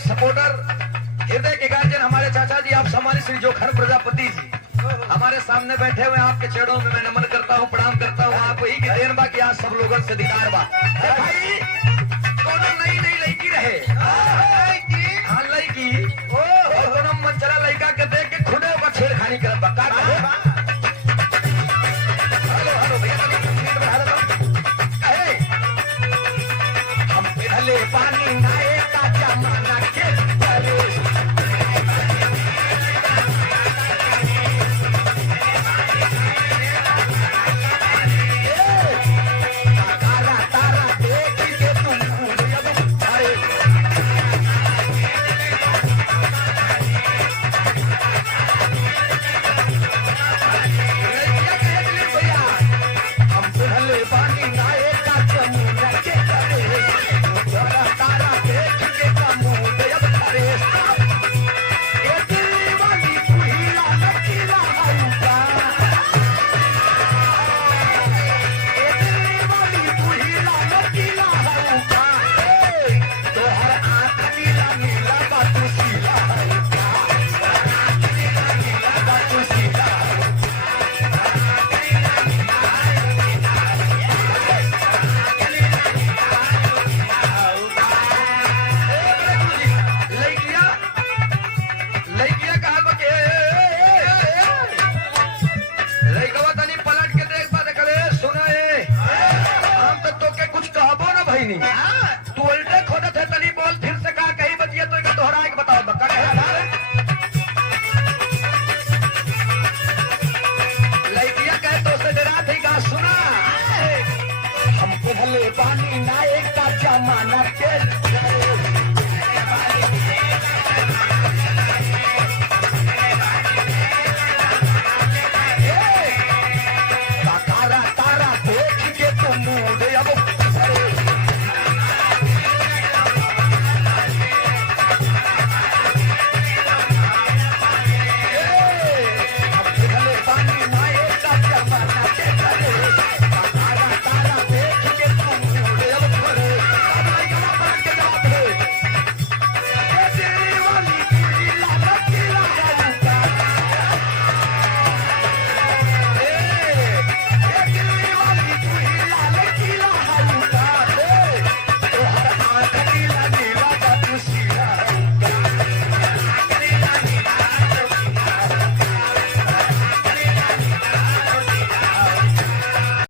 Supporter, हृदय के guardian हमारे चाचा जी, आप सम्मानित श्री जोखर प्रजापति जी हमारे सामने बैठे हुए, आपके चरणों में मैं नमन करता हूँ, प्रणाम करता हूँ। आप ही की देन बा कि आज सब लोगों से दीदार बा। भाई कोनो नई नई लड़की रहे, हाँ लड़की और कोनो मंचला लड़का के देख के खुदे ऊपर छेड़खानी करब बा। हेलो हेलो भैया, हम पिघले पानी नाए का जमाना के तू उल्टे खोदत है, तनी बोल फिर से कहा कहीं बचिए तो इनको दोहरा के बताओ बक्का लड़कियां कहे तो से डरा थी का सुना, हम पिघले पानी नाए का जमाना के